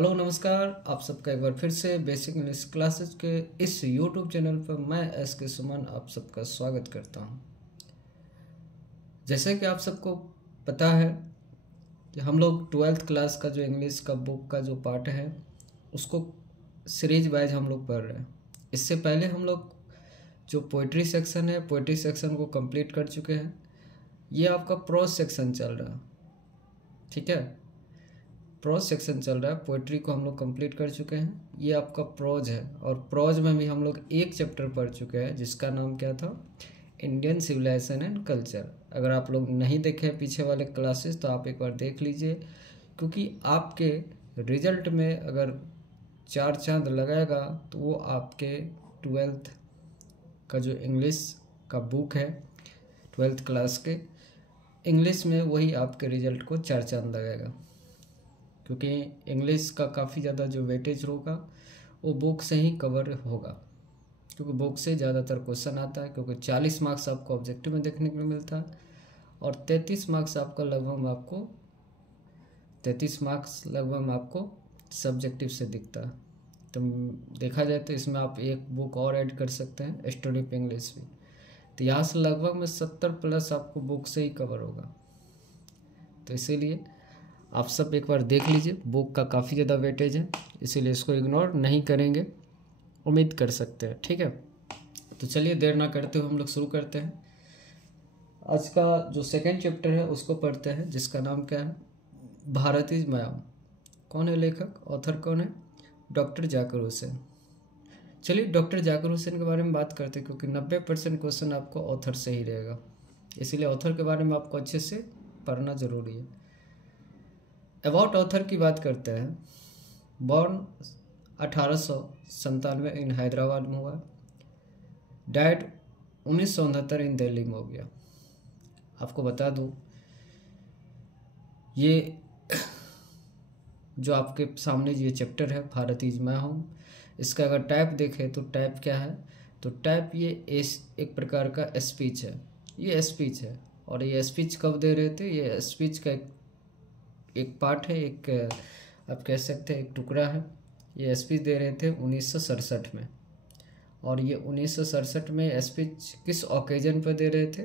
Hello नमस्कार। आप सबका एक बार फिर से बेसिक इंग्लिश क्लासेस के इस यूट्यूब चैनल पर मैं एस के सुमन आप सबका स्वागत करता हूं। जैसे कि आप सबको पता है कि हम लोग 12th क्लास का जो इंग्लिश का बुक का जो पार्ट है उसको सीरीज वाइज हम लोग पढ़ रहे हैं। इससे पहले हम लोग जो पोइट्री सेक्शन है पोइट्री सेक्शन को कंप्लीट कर चुके हैं। ये आपका प्रोज सेक्शन चल रहा है, ठीक है। प्रोज सेक्शन चल रहा है, पोइट्री को हम लोग कंप्लीट कर चुके हैं। ये आपका प्रोज है और प्रोज में भी हम लोग एक चैप्टर पढ़ चुके हैं जिसका नाम क्या था, इंडियन सिविलाइजेशन एंड कल्चर। अगर आप लोग नहीं देखे पीछे वाले क्लासेस तो आप एक बार देख लीजिए, क्योंकि आपके रिजल्ट में अगर 4 चांद लगाएगा तो वो आपके 12th का जो इंग्लिश का बुक है 12th क्लास के इंग्लिश में, वही आपके रिजल्ट को 4 चांद लगाएगा। क्योंकि इंग्लिश का काफ़ी ज़्यादा जो वेटेज होगा वो बुक से ही कवर होगा, क्योंकि बुक से ज़्यादातर क्वेश्चन आता है। क्योंकि 40 मार्क्स आपको ऑब्जेक्टिव में देखने को मिलता है और 33 मार्क्स आपका लगभग 33 मार्क्स लगभग आपको सब्जेक्टिव से दिखता है। तो देखा जाए तो इसमें आप एक बुक और ऐड कर सकते हैं, स्टडी पे इंग्लिश भी। तो यहाँ से लगभग में 70 प्लस आपको बुक से ही कवर होगा। तो इसीलिए आप सब एक बार देख लीजिए, बुक का काफ़ी ज़्यादा वेटेज है, इसीलिए इसको इग्नोर नहीं करेंगे, उम्मीद कर सकते हैं, ठीक है। तो चलिए देर ना करते हुए हम लोग शुरू करते हैं। आज का जो सेकंड चैप्टर है उसको पढ़ते हैं, जिसका नाम क्या है, भारत इज माया। कौन है लेखक, ऑथर कौन है, डॉक्टर जाकिर हुसैन। चलिए डॉक्टर जाकिर हुसैन के बारे में बात करते हैं, क्योंकि 90% क्वेश्चन आपको ऑथर से ही रहेगा, इसीलिए ऑथर के बारे में आपको अच्छे से पढ़ना ज़रूरी है। अबाउट ऑथर की बात करते हैं। बॉर्न 1897 इन हैदराबाद में हुआ, डाइड 1969 इन दिल्ली में हो गया। आपको बता दूं, ये जो आपके सामने ये चैप्टर है भारत इज माय होम, इसका अगर टाइप देखें तो टाइप क्या है, तो टाइप ये एक प्रकार का स्पीच है। ये स्पीच है, और ये स्पीच कब दे रहे थे, ये स्पीच का एक पार्ट है, एक आप कह सकते हैं एक टुकड़ा है। ये स्पीच दे रहे थे 1967 में, और ये 1967 में स्पीच किस ओकेजन पर दे रहे थे,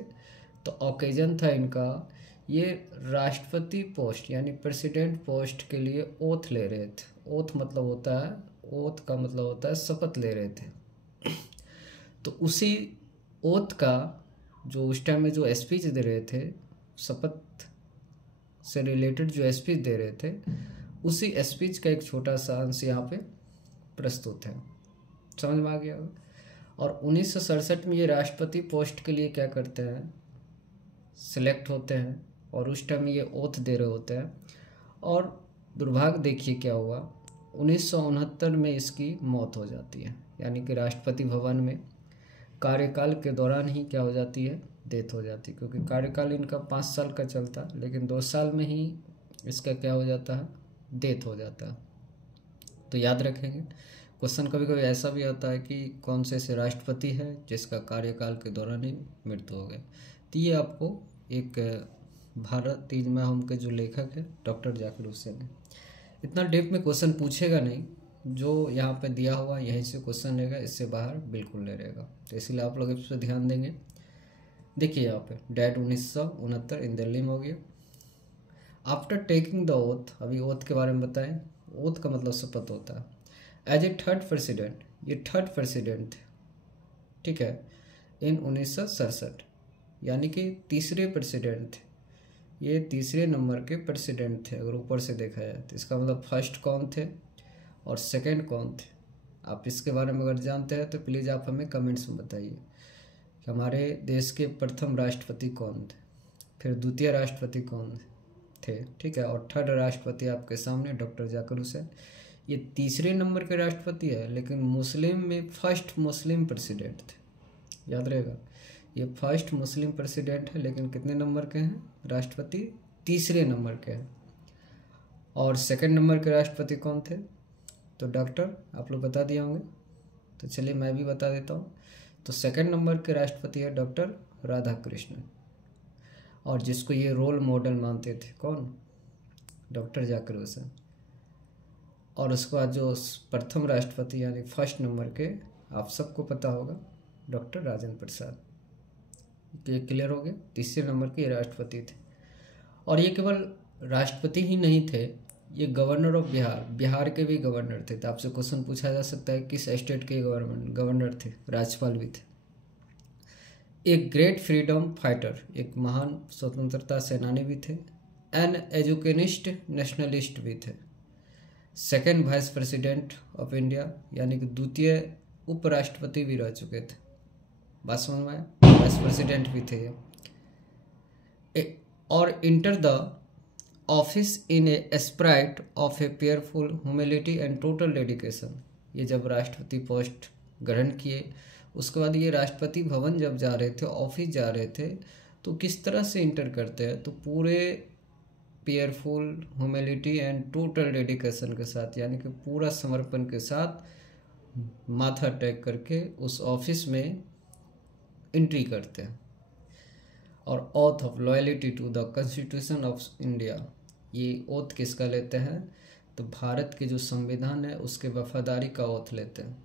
तो ओकेजन था इनका, ये राष्ट्रपति पोस्ट यानी प्रेसिडेंट पोस्ट के लिए ओथ ले रहे थे। ओथ मतलब होता है, ओथ का मतलब होता है शपथ ले रहे थे। तो उसी ओथ का जो उस टाइम में जो स्पीच दे रहे थे, शपथ से रिलेटेड जो स्पीच दे रहे थे, उसी स्पीच का एक छोटा सा अंश यहाँ पे प्रस्तुत है। समझ में आ गया। और 1967 में ये राष्ट्रपति पोस्ट के लिए क्या करते हैं, सिलेक्ट होते हैं, और उस टाइम ये ओथ दे रहे होते हैं। और दुर्भाग्य देखिए क्या हुआ, 1969 में इसकी मौत हो जाती है, यानी कि राष्ट्रपति भवन में कार्यकाल के दौरान ही क्या हो जाती है, डेथ हो जाती है। क्योंकि कार्यकाल इनका 5 साल का चलता, लेकिन 2 साल में ही इसका क्या हो जाता है, डेथ हो जाता है। तो याद रखेंगे, क्वेश्चन कभी कभी ऐसा भी आता है कि कौन से राष्ट्रपति है जिसका कार्यकाल के दौरान ही मृत्यु हो गई। तो ये आपको एक भारत इज माय होम के जो लेखक है डॉक्टर जाकिर हुसैन है। इतना डीप में क्वेश्चन पूछेगा नहीं, जो यहाँ पे दिया हुआ यहीं से क्वेश्चन लेगा, इससे बाहर बिल्कुल नहीं रहेगा। तो इसलिए आप लोग इस पर ध्यान देंगे। देखिए यहाँ पे डेट 1969 इन दिल्ली में हो गया। आफ्टर टेकिंग द ओथ, अभी ओथ के बारे में बताएं। ओथ का मतलब शपथ होता है। एज ए थर्ड प्रेसिडेंट, ये थर्ड प्रेसिडेंट थे, ठीक है, इन 1967, यानी कि तीसरे प्रेसिडेंट थे। ये तीसरे नंबर के प्रेसिडेंट थे अगर ऊपर से देखा जाए तो। इसका मतलब फर्स्ट कौन थे और सेकंड कौन थे। आप इसके बारे में अगर जानते हैं तो प्लीज़ आप हमें कमेंट्स में बताइए कि हमारे देश के प्रथम राष्ट्रपति कौन थे, फिर द्वितीय राष्ट्रपति कौन थे, ठीक है, और थर्ड राष्ट्रपति आपके सामने डॉक्टर जाकिर हुसैन। ये तीसरे नंबर के राष्ट्रपति है, लेकिन मुस्लिम में फर्स्ट मुस्लिम प्रेसिडेंट थे, याद रहेगा। ये फर्स्ट मुस्लिम प्रेसिडेंट है, लेकिन कितने नंबर के हैं राष्ट्रपति, तीसरे नंबर के हैं। और सेकंड नंबर के राष्ट्रपति कौन थे, तो डॉक्टर, आप लोग बता दिए होंगे, तो चलिए मैं भी बता देता हूँ। तो सेकंड नंबर के राष्ट्रपति है डॉक्टर राधाकृष्णन, और जिसको ये रोल मॉडल मानते थे, कौन, डॉक्टर जाकिर हुसैन। और उसके बाद जो प्रथम राष्ट्रपति यानी फर्स्ट नंबर के, आप सबको पता होगा, डॉक्टर राजेंद्र प्रसाद। ये क्लियर हो गया। तीसरे नंबर के राष्ट्रपति थे। और ये केवल राष्ट्रपति ही नहीं थे, ये गवर्नर ऑफ बिहार के भी गवर्नर थे। तो आपसे क्वेश्चन पूछा जा सकता है किस स्टेट के गवर्नर थे, राज्यपाल भी थे। एक ग्रेट फ्रीडम फाइटर, एक महान स्वतंत्रता सेनानी भी थे। एन एजुकेनिस्ट नेशनलिस्ट भी थे। Second vice president of India, यानी कि द्वितीय उपराष्ट्रपति भी रह चुके थे। बात समझ में आया, वाइस प्रेसिडेंट भी थे ये। और enter the office in a spirit of a prayerful humility and total dedication. ये जब राष्ट्रपति पोस्ट ग्रहण किए, उसके बाद ये राष्ट्रपति भवन जब जा रहे थे, ऑफिस जा रहे थे, तो किस तरह से इंटर करते हैं, तो पूरे पेयरफुल ह्यूमिलिटी एंड टोटल डेडिकेशन के साथ, यानी कि पूरा समर्पण के साथ माथा टेक करके उस ऑफिस में एंट्री करते हैं। और oath of loyalty to the constitution of India, ये ओथ किसका लेते हैं, तो भारत के जो संविधान है उसके वफादारी का ओथ लेते हैं।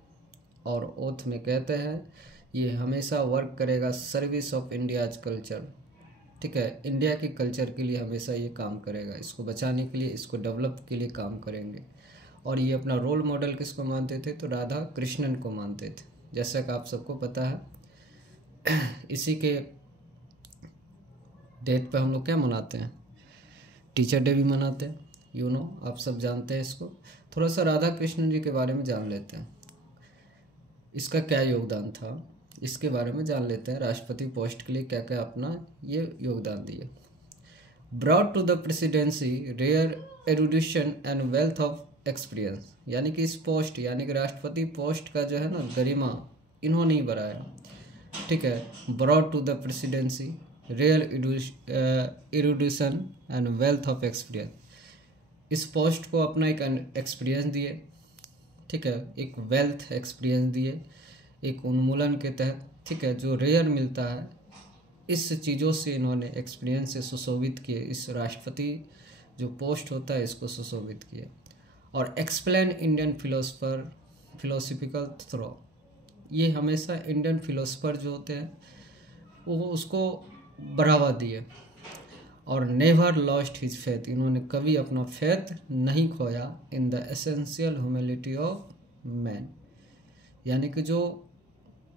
और ओथ में कहते हैं ये हमेशा वर्क करेगा सर्विस ऑफ इंडियाज कल्चर, ठीक है, इंडिया के कल्चर के लिए हमेशा ये काम करेगा, इसको बचाने के लिए, इसको डेवलप के लिए काम करेंगे। और ये अपना रोल मॉडल किसको मानते थे, तो राधा कृष्णन को मानते थे, जैसा कि आप सबको पता है। इसी के डेट पे हम लोग क्या मनाते हैं, टीचर डे भी मनाते हैं, आप सब जानते हैं इसको। थोड़ा सा राधा कृष्णन जी के बारे में जान लेते हैं, इसका क्या योगदान था, इसके बारे में जान लेते हैं। राष्ट्रपति पोस्ट के लिए क्या क्या अपना ये योगदान दिए। Brought to the presidency rare erudition and wealth of experience, यानी कि इस पोस्ट यानी कि राष्ट्रपति पोस्ट का जो है ना गरिमा इन्होंने ही बढ़ाया, ठीक है। Brought to the presidency rare erudition and wealth of experience, इस पोस्ट को अपना एक एक्सपीरियंस दिए, ठीक है, एक वेल्थ एक्सपीरियंस दिए, एक उन्मूलन के तहत, ठीक है, जो रेयर मिलता है, इस चीज़ों से इन्होंने एक्सपीरियंस से सुशोभित किए, इस राष्ट्रपति जो पोस्ट होता है इसको सुशोभित किए। और एक्सप्लेन इंडियन फिलोसफिकल थ्रो, ये हमेशा इंडियन फिलोसफर जो होते हैं वो उसको बढ़ावा दिए। और नेवर लॉस्ट हिज फेथ, इन्होंने कभी अपना फेथ नहीं खोया in the essential humility of man, यानी कि जो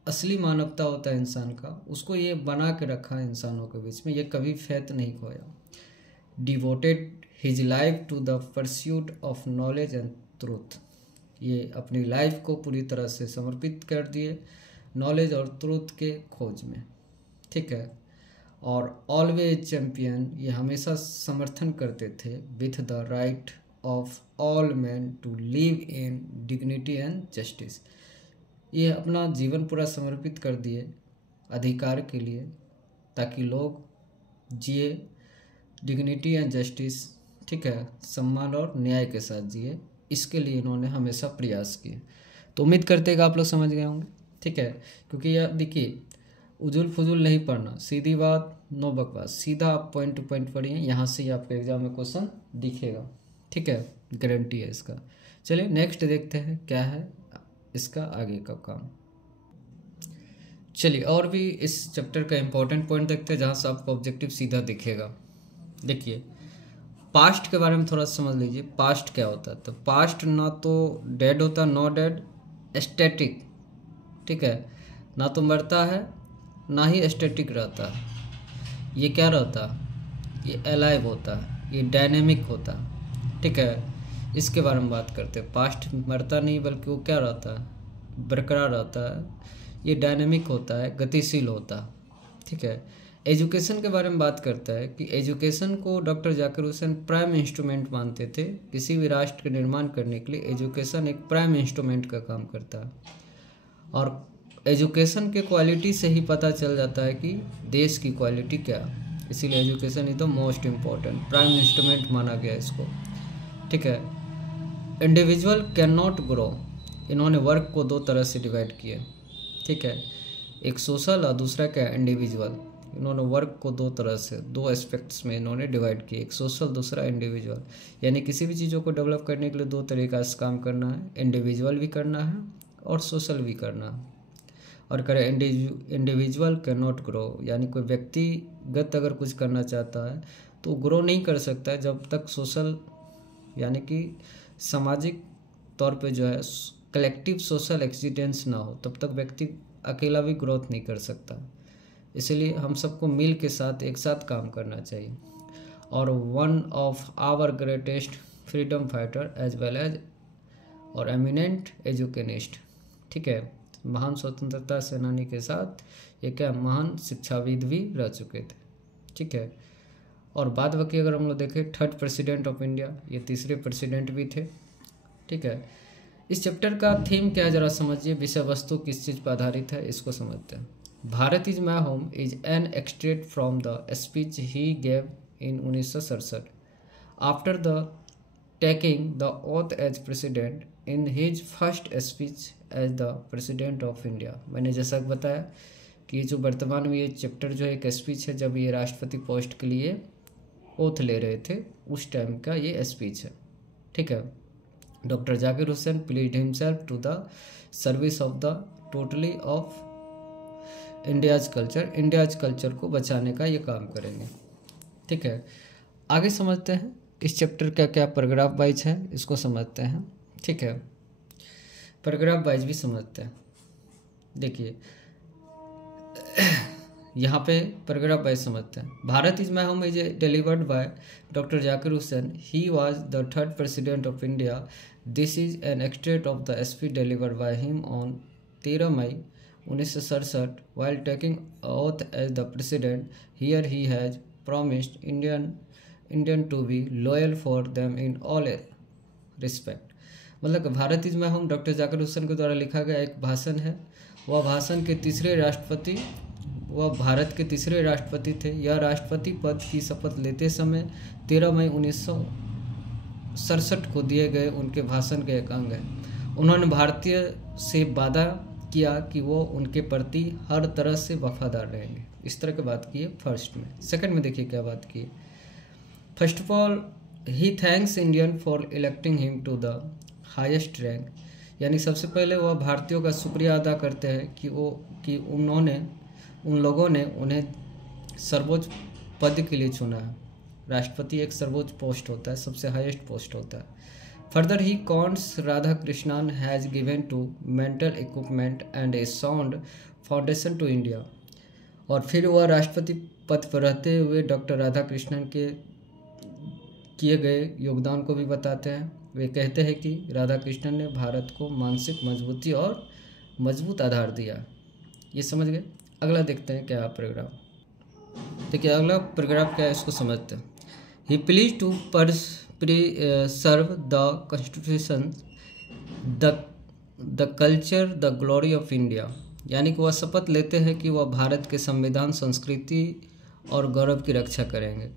असली मानवता होता है इंसान का, उसको ये बना के रखा है इंसानों के बीच में, ये कभी फेथ नहीं खोया। Devoted his life to the pursuit of knowledge and truth, ये अपनी लाइफ को पूरी तरह से समर्पित कर दिए नॉलेज और ट्रूथ के खोज में, ठीक है। और ऑलवेज चैम्पियन, ये हमेशा समर्थन करते थे with the right of all man to live in dignity and justice, ये अपना जीवन पूरा समर्पित कर दिए अधिकार के लिए, ताकि लोग जिए डिग्निटी एंड जस्टिस, ठीक है, सम्मान और न्याय के साथ जिए, इसके लिए इन्होंने हमेशा प्रयास किए। तो उम्मीद करते हैं कि आप लोग समझ गए होंगे, ठीक है। क्योंकि यह देखिए उजुल फुजुल नहीं पढ़ना, सीधी बात नो बकवास, सीधा आप पॉइंट टू पॉइंट पढ़िए, यहाँ से ही आपको एग्जाम में क्वेश्चन दिखेगा, ठीक है, गारंटी है इसका। चलिए नेक्स्ट देखते हैं क्या है इसका आगे का काम। चलिए और भी इस चैप्टर का इम्पोर्टेंट पॉइंट देखते हैं जहाँ से आपको ऑब्जेक्टिव सीधा दिखेगा। देखिए पास्ट के बारे में थोड़ा समझ लीजिए, पास्ट क्या होता है। तो पास्ट ना तो डेड होता, नो डेड, स्टैटिक, ठीक है, ना तो मरता है ना ही स्टैटिक रहता है। ये क्या रहता है, ये अलाइव होता है, ये डायनेमिक होता है, ठीक है। इसके बारे में बात करते हैं। पास्ट मरता नहीं बल्कि वो क्या रहता है, बरकरार रहता है, ये डायनेमिक होता है, गतिशील होता है, ठीक है। एजुकेशन के बारे में बात करता है कि एजुकेशन को doctor Zakir Hussain prime instrument मानते थे। किसी भी राष्ट्र के निर्माण करने के लिए एजुकेशन एक प्राइम इंस्ट्रूमेंट का काम करता है। और एजुकेशन के क्वालिटी से ही पता चल जाता है कि देश की क्वालिटी क्या है, इसीलिए education is the most important, prime instrument माना गया इसको, ठीक है। इंडिविजुअल कैन नॉट ग्रो, इन्होंने वर्क को दो तरह से डिवाइड किया, ठीक है, एक सोशल और दूसरा क्या इंडिविजुअल। इन्होंने वर्क को दो तरह से, दो एस्पेक्ट्स में इन्होंने डिवाइड किया, एक सोशल, दूसरा इंडिविजुअल। यानी किसी भी चीज़ों को डेवलप करने के लिए दो तरीका से काम करना है, इंडिविजुअल भी करना है और सोशल भी करना है। और करें इंडिविजुअल कैन नॉट ग्रो, यानी कोई व्यक्तिगत अगर कुछ करना चाहता है तो ग्रो नहीं कर सकता है जब तक सोशल यानी कि सामाजिक तौर पे जो है कलेक्टिव सोशल एक्सीडेंस ना हो, तब तक व्यक्ति अकेला भी ग्रोथ नहीं कर सकता। इसीलिए हम सबको मिल के साथ एक साथ काम करना चाहिए। और one of our greatest freedom fighter as well as और एमिनेंट एजुकेनिस्ट, ठीक है, महान स्वतंत्रता सेनानी के साथ ये क्या महान शिक्षाविद भी रह चुके थे, ठीक है। और बाद बाकी अगर हम लोग देखें, थर्ड प्रेसिडेंट ऑफ इंडिया, ये तीसरे प्रेसिडेंट भी थे, ठीक है। इस चैप्टर का थीम क्या है जरा समझिए, विषय वस्तु किस चीज़ पर आधारित है इसको समझते हैं। Bharat is my home is an extract from the speech he gave in 1967 after the taking the oath as president in his first speech as the president of India. मैंने जैसा बताया कि जो वर्तमान में ये चैप्टर जो है एक स्पीच है, जब ये राष्ट्रपति पोस्ट के लिए ओथ ले रहे थे उस टाइम का ये स्पीच है, ठीक है। Doctor Zakir Hussain pledged himself to the service of the totally of India's culture को बचाने का ये काम करेंगे, ठीक है। आगे समझते हैं इस चैप्टर का क्या पैराग्राफ वाइज है इसको समझते हैं, ठीक है। पैराग्राफ वाइज भी समझते हैं। देखिए यहाँ पे पैराग्राफ वाइज समझते हैं। Bharat is my home is delivered by doctor Zakir Hussain, he was the third president of India. This is an extract of the speech delivered by him on 13 May 1967 while taking oath as the president. Here he has promised Indian to be loyal for them in all respect. मतलब Bharat is my home doctor Zakir Hussain के द्वारा लिखा गया एक भाषण है। वह भाषण के तीसरे राष्ट्रपति, वह भारत के तीसरे राष्ट्रपति थे। यह राष्ट्रपति पद की शपथ लेते समय 13 मई 1967 को दिए गए उनके भाषण के एक अंग है। उन्होंने भारतीय से वादा किया कि वो उनके प्रति हर तरह से वफादार रहेंगे। इस तरह की बात की है फर्स्ट में। सेकंड में देखिए क्या बात की है। First of all he thanks Indian for electing him to the highest rank, यानी सबसे पहले वह भारतीयों का शुक्रिया अदा करते हैं कि उन लोगों ने उन्हें सर्वोच्च पद के लिए चुना है। राष्ट्रपति एक सर्वोच्च पोस्ट होता है, सबसे हाईएस्ट पोस्ट होता है। Further he cons Radhakrishnan has given to mental equipment and a sound foundation to India. और फिर वह राष्ट्रपति पद पर रहते हुए डॉक्टर राधा कृष्णन के किए गए योगदान को भी बताते हैं। वे कहते हैं कि राधा कृष्णन ने भारत को मानसिक मजबूती और मजबूत आधार दिया। ये समझ गए। अगला देखते हैं क्या पैराग्राफ। देखिए अगला पैराग्राफ क्या है इसको समझते हैं। He pledged to preserve the constitution, the culture, the glory of India, यानी कि वह शपथ लेते हैं कि वह भारत के संविधान, संस्कृति और गौरव की रक्षा करेंगे।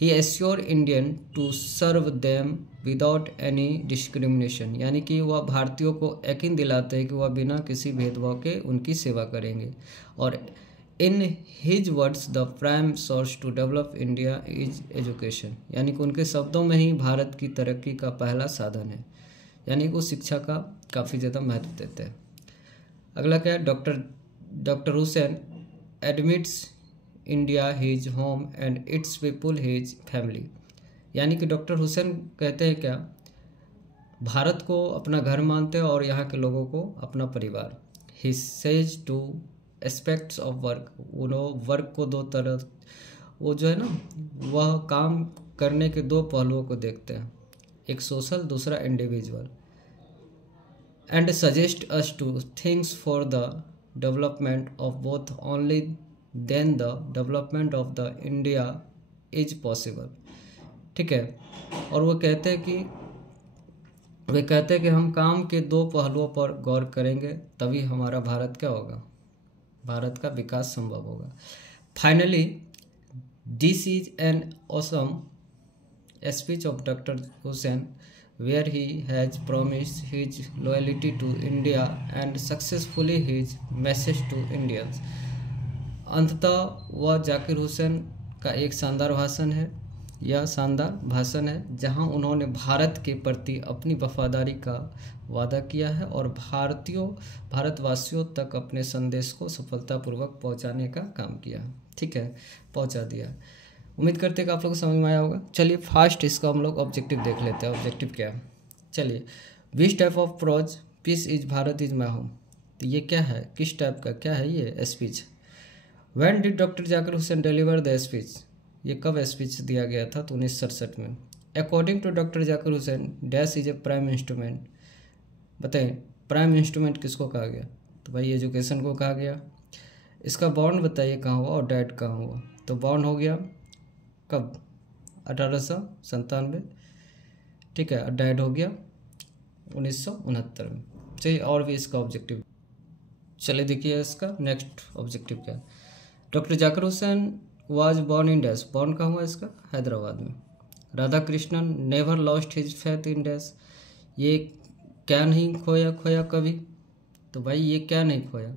He assure Indian to serve them without any discrimination, यानी कि वह भारतीयों को यकीन दिलाते हैं कि वह बिना किसी भेदभाव के उनकी सेवा करेंगे। और in his words the prime source to develop India is education, यानी कि उनके शब्दों में ही भारत की तरक्की का पहला साधन है, यानी कि वो शिक्षा का काफ़ी ज़्यादा महत्व देते हैं। अगला क्या है। Doctor Hussain admits India his home and it's people his family, यानी कि डॉक्टर हुसैन कहते हैं क्या, भारत को अपना घर मानते हैं और यहाँ के लोगों को अपना परिवार। He says two aspects of work, work को दो तरह, वो जो है ना वह काम करने के दो पहलुओं को देखते हैं, एक सोशल दूसरा individual. And suggest us two things for the development of both, only then the development of the India is possible, ठीक है। और वो कहते हैं कि हम काम के दो पहलुओं पर गौर करेंगे तभी हमारा भारत क्या होगा, भारत का विकास संभव होगा। Finally this is an awesome speech of doctor Hussain where he has promised his loyalty to India and successfully his message to Indians. अंततः वह जाकिर हुसैन का एक शानदार भाषण है, यह शानदार भाषण है जहां उन्होंने भारत के प्रति अपनी वफादारी का वादा किया है और भारतवासियों तक अपने संदेश को सफलतापूर्वक पहुंचाने का काम किया। ठीक है, पहुंचा दिया। उम्मीद करते हैं कि आप लोगों को समझ में आया होगा। चलिए फास्ट इसका हम लोग ऑब्जेक्टिव देख लेते हैं। ऑब्जेक्टिव क्या है, चलिए। Which type of prose piece is Bharat is my home, तो ये क्या है, किस टाइप का क्या है ये speech. When did doctor Zakir Hussain deliver the speech, ये कब स्पीच दिया गया था, तो 1967 में। According to doctor Zakir Hussain dash is a prime instrument, बताइए प्राइम इंस्ट्रूमेंट किसको कहा गया, तो भाई एजुकेशन को कहा गया। इसका बॉन्ड बताइए कहाँ हुआ और डेट कहाँ हुआ, तो बॉन्ड हो गया कब, 1897। ठीक है, और डेट हो गया 1969 में। चलिए और भी इसका ऑब्जेक्टिव, चलिए देखिए इसका नेक्स्ट ऑब्जेक्टिव क्या है। Doctor Zakir Hussain was born in dash, born कहाँ हुआ इसका, हैदराबाद में। Radha Krishnan never lost his faith in dash, ये क्या नहीं खोया कभी, तो भाई ये क्या नहीं खोया,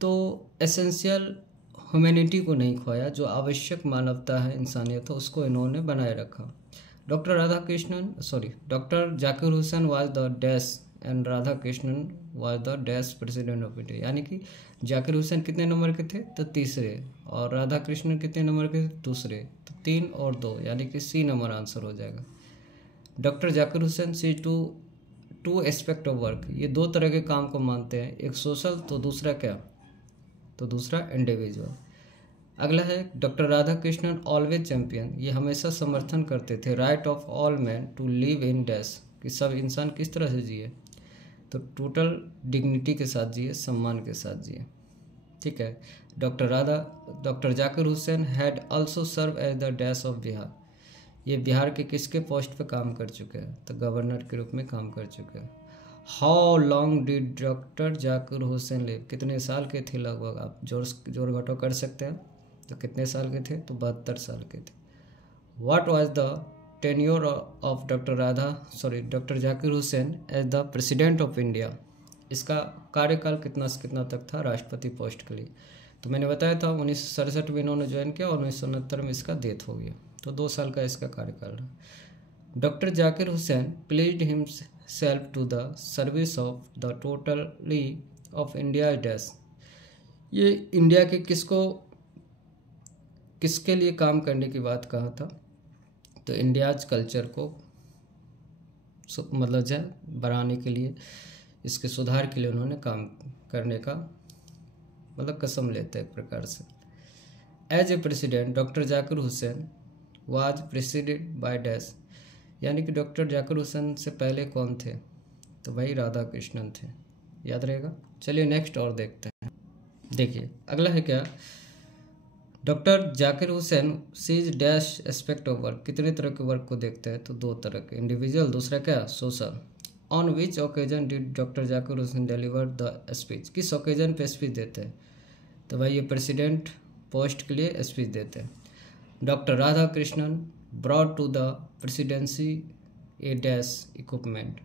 तो एसेंशियल ह्यूमैनिटी को नहीं खोया, जो आवश्यक मानवता है, इंसानियत है, उसको इन्होंने बनाए रखा। Doctor Zakir Hussain was the dash and Radha Krishnan was the dash president of India, यानी कि जाकिर हुसैन कितने नंबर के थे, तो तीसरे, और राधा कृष्णन कितने नंबर के थे, दूसरे, तो 3 और 2 यानी कि सी नंबर आंसर हो जाएगा। Doctor Zakir Hussain see two aspect of work, ये 2 तरह के काम को मानते हैं, एक सोशल तो दूसरा क्या, तो दूसरा इंडिविजुअल। अगला है doctor Radhakrishnan always champion, ये हमेशा समर्थन करते थे right of all man to live in dash, कि सब इंसान किस तरह से जिए, तो टोटल डिग्निटी के साथ जिए, सम्मान के साथ जिए। ठीक है, doctor Zakir Hussain had also serve as the dash of Bihar, ये बिहार के किसके पोस्ट पे काम कर चुके हैं, तो गवर्नर के रूप में काम कर चुके हैं। How long did doctor Zakir Hussain live, कितने साल के थे लगभग, आप जोड़ घटाव कर सकते हैं, तो कितने साल के थे, तो 72 साल के थे। What was the tenure of doctor Zakir Hussain as the president of India, इसका कार्यकाल कितना से कितना तक था राष्ट्रपति पोस्ट के लिए, तो मैंने बताया था 1967 में इन्होंने ज्वाइन किया और 1969 में इसका डेथ हो गया, तो 2 साल का इसका कार्यकाल रहा। Doctor Zakir Hussain placed himself to the service of the totally of India dash, ये इंडिया के किसके लिए काम करने की बात कहा था, तो इंडियाज कल्चर को मतलब जो बढ़ाने के लिए, इसके सुधार के लिए उन्होंने काम करने का मतलब कसम लेते हैं एक प्रकार से। As a president doctor Zakir Hussain was president by dash, यानी कि डॉक्टर जाकिर हुसैन से पहले कौन थे, तो भाई राधा कृष्णन थे, याद रहेगा। चलिए नेक्स्ट और देखते हैं। देखिए अगला है क्या, doctor Zakir Hussain sees dash aspect of work, कितने तरह के वर्क को देखते हैं, तो 2 तरह के, इंडिविजुअल, दूसरा क्या, social. On which occasion did doctor Zakir Hussain deliver the speech, किस ओकेजन पे स्पीच देते हैं, तो भाई ये प्रेसिडेंट पोस्ट के लिए स्पीच देते हैं। Doctor Radhakrishnan brought to the presidency a dash equipment,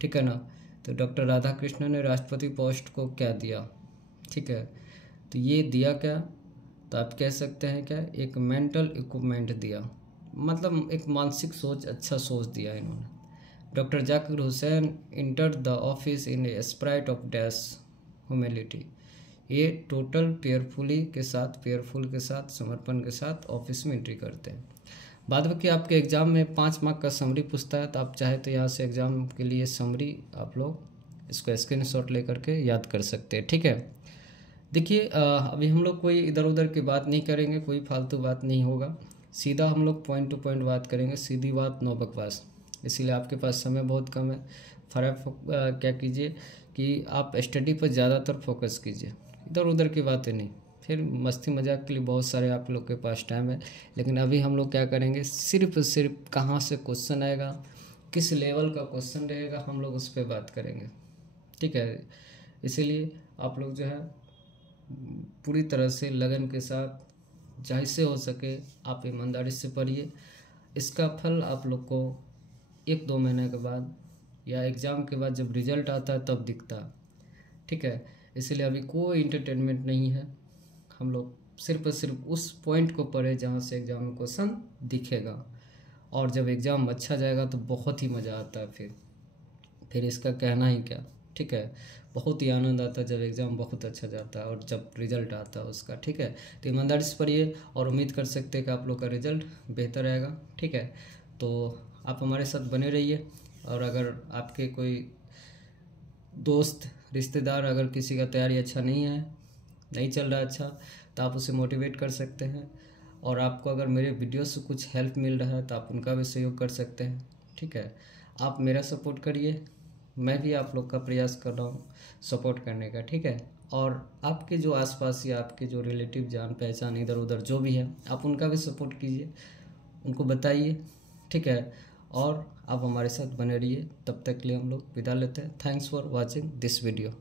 ठीक है ना, तो डॉक्टर राधा कृष्णन ने राष्ट्रपति पोस्ट को क्या दिया, ठीक है, तो ये दिया क्या, तो आप कह सकते हैं क्या, एक मेंटल इक्विपमेंट दिया, मतलब एक मानसिक सोच, अच्छा सोच दिया इन्होंने। Doctor Zakir Hussain entered the office in a spirit of dash humility, ये टोटल पेयरफुल के साथ समर्पण के साथ ऑफिस में एंट्री करते हैं। बाद में कि आपके एग्ज़ाम में 5 मार्क का समरी पूछता है, तो आप चाहे तो यहाँ से एग्ज़ाम के लिए समरी आप लोग इसको स्क्रीनशॉट लेकर के याद कर सकते हैं। ठीक है, देखिए अभी हम लोग कोई इधर उधर की बात नहीं करेंगे, कोई फालतू बात नहीं होगा, सीधा हम लोग पॉइंट टू पॉइंट बात करेंगे, सीधी बात नो बकवास। इसीलिए आपके पास समय बहुत कम है, क्या कीजिए कि आप स्टडी पर ज़्यादातर फोकस कीजिए, इधर उधर की बातें नहीं, फिर मस्ती मजाक के लिए बहुत सारे आप लोग के पास टाइम है, लेकिन अभी हम लोग क्या करेंगे, सिर्फ कहाँ से क्वेश्चन आएगा, किस लेवल का क्वेश्चन रहेगा, हम लोग उस पर बात करेंगे। ठीक है, इसीलिए आप लोग जो है पूरी तरह से लगन के साथ जैसे हो सके आप ईमानदारी से पढ़िए, इसका फल आप लोग को 1-2 महीने के बाद या एग्ज़ाम के बाद जब रिजल्ट आता है तब दिखता है। ठीक है, इसलिए अभी कोई इंटरटेनमेंट नहीं है, हम लोग सिर्फ और सिर्फ उस पॉइंट को पढ़े जहाँ से एग्ज़ाम में क्वेश्चन दिखेगा। और जब एग्ज़ाम अच्छा जाएगा तो बहुत ही मज़ा आता है, फिर इसका कहना ही क्या। ठीक है, बहुत ही आनंद आता है जब एग्ज़ाम बहुत अच्छा जाता है और जब रिज़ल्ट आता है उसका। ठीक है, तो ईमानदारी से पढ़िए और उम्मीद कर सकते हैं कि आप लोग का रिज़ल्ट बेहतर आएगा। ठीक है, तो आप हमारे साथ बने रहिए। और अगर आपके कोई दोस्त रिश्तेदार अगर किसी का तैयारी अच्छा नहीं चल रहा अच्छा, तो आप उसे मोटिवेट कर सकते हैं। और आपको अगर मेरे वीडियो से कुछ हेल्प मिल रहा है तो आप उनका भी सहयोग कर सकते हैं। ठीक है, आप मेरा सपोर्ट करिए, मैं भी आप लोग का प्रयास कर रहा हूँ सपोर्ट करने का। ठीक है, और आपके जो आसपास या आपके जो रिलेटिव जान पहचान इधर उधर जो भी है, आप उनका भी सपोर्ट कीजिए, उनको बताइए। ठीक है, और आप हमारे साथ बने रहिए। तब तक के लिए हम लोग विदा लेते हैं। Thanks for watching this video.